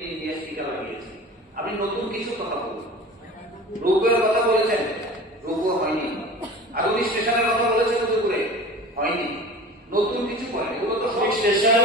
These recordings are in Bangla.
ইন্ডিয়া স্টিকার লাগিয়েছি আপনি নতুন কিছু কথা বলুন। রোগের কথা বলেছেন রোগও হয়নি। আগুনি স্টেশনের কথা বলেছেন দুপুরে, হয়নি। নতুন কিছু বলেন, এগুলো তো সব স্টেশনের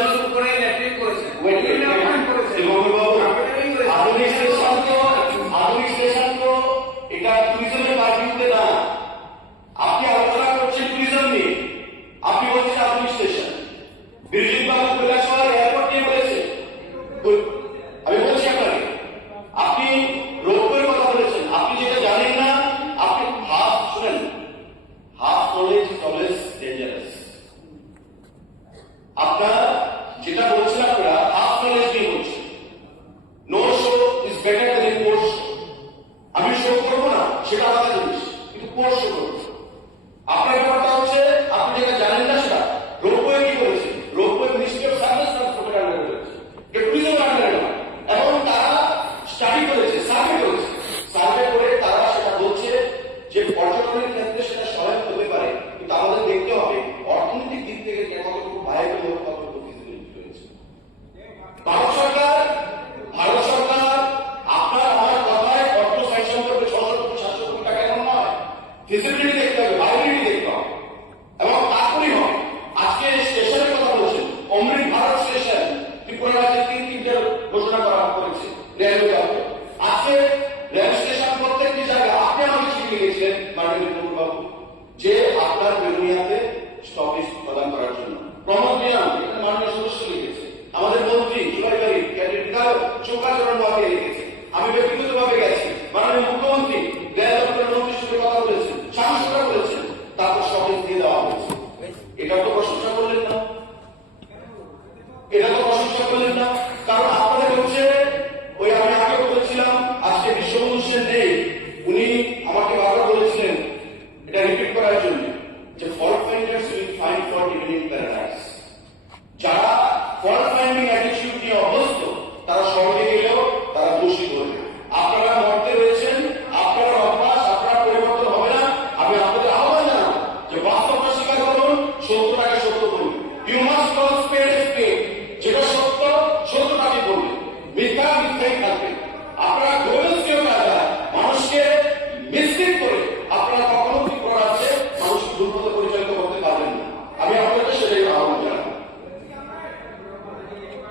Thank you.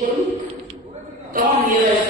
করুন তখন রিয়েলাইজ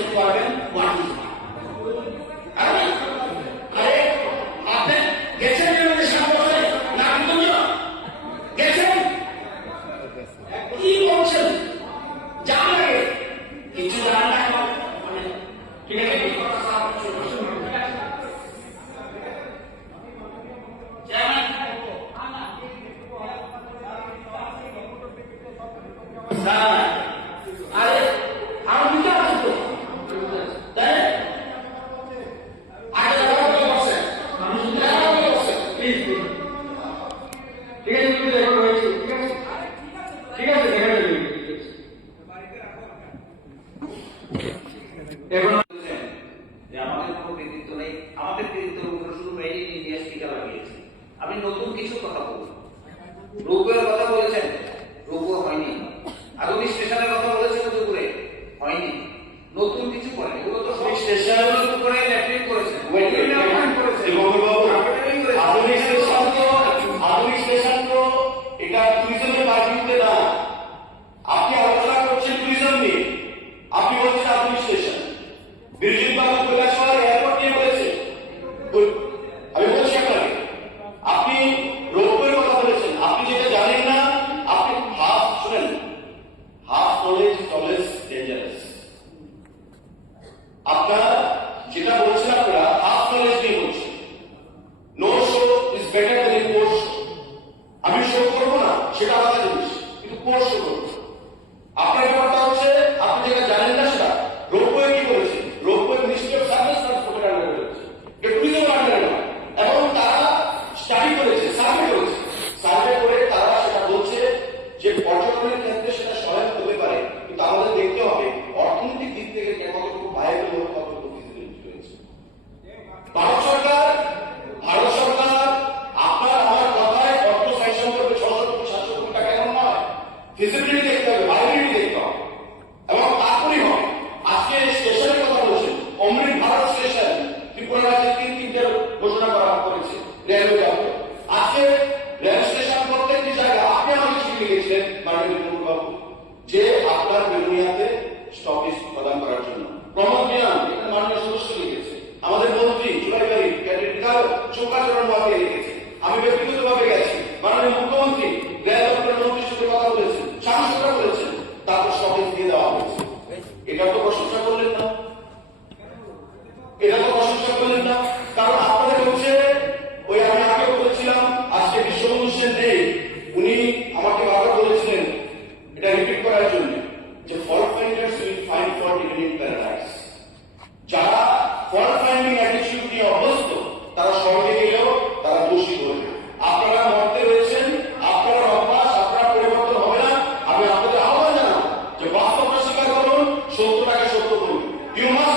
ゴミ捨て皿 আপনার पर विनुया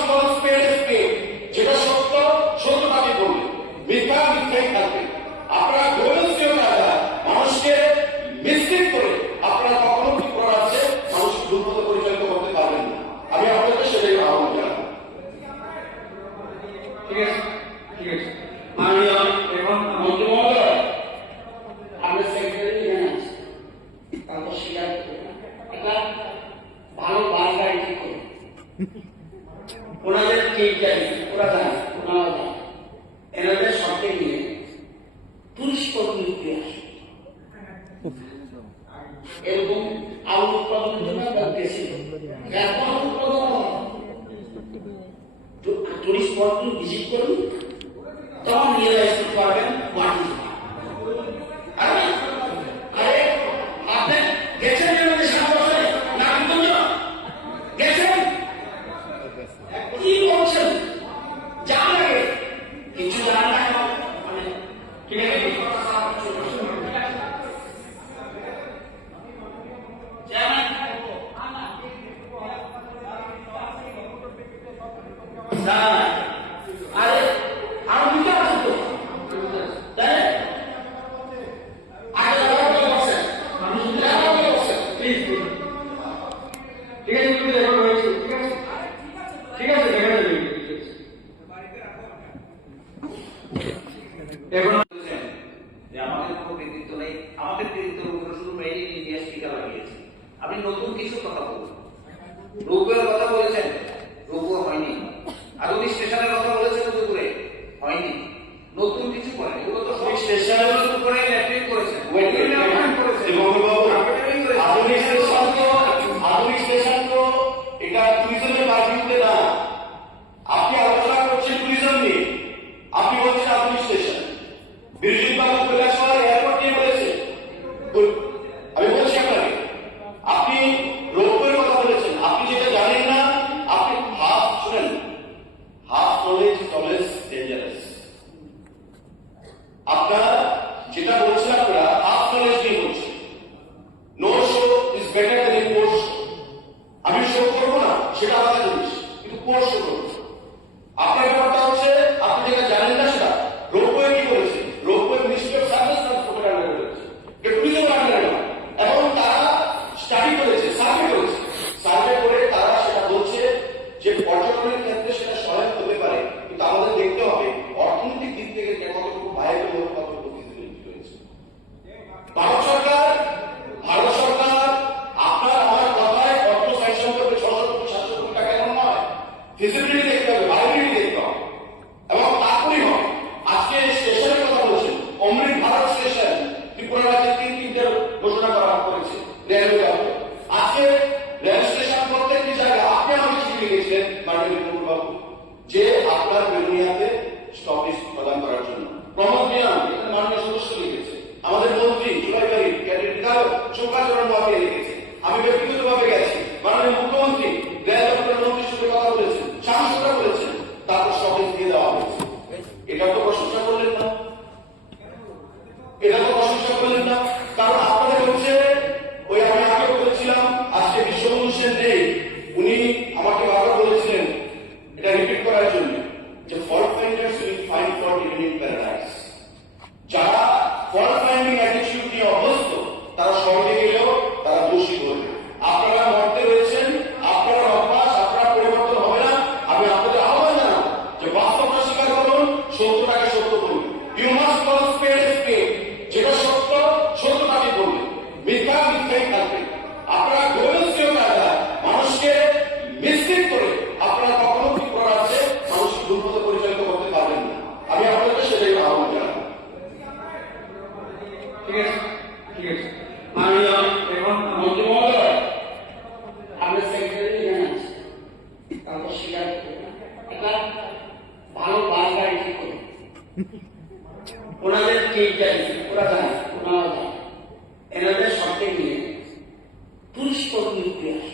ojos টুরিস্ট স্পটগুলো ভিজিট করুন তখন রিয়েলাইজ করতে পারবেন হোয়াট ইজ কি বলছেন যা লাগে কিছু জানা মানে কিনে ফিজিবিলিটি দেখতে হবে ভাইবিলিটি দেখতে হবে। এবং তারপরেই হয় আজকে স্টেশনের কথা বলছি, অমৃত ভারত স্টেশন ত্রিপুরা রাজ্যে তিন তিনটে ঘোষণা করা হয়েছে রেলওয়ে আজকে রেল স্টেশন প্রত্যেকটি জায়গায়, আপনি আমাকে চিঠি লিখেছিলেন মাননীয় বাবু, যে আপনার বেগুনিয়াতে স্টপেজ প্রদান করার জন্য। প্রমোদ নিয়ম এখানে মাননীয় সদস্য লিখেছে। আমাদের মন্ত্রী সরকারি ক্যাডেট বিধায়ক চৌকাচরণ মহাকে লিখেছে। আমি ব্যক্তিগতভাবে গেছি। মাননীয় মুখ্যমন্ত্রী রেল দপ্তরের মন্ত্রীর সঙ্গে কথা বলেছি শামসুরা বলেছেন তাদের সহজ দিয়ে দেওয়া হয়েছে। এটা তো প্রশংসা করলেন ওনাদের কে ওরা জানে ওনারা জানে। এনাদের সঙ্গে মিলে পুরুষ ইতিহাস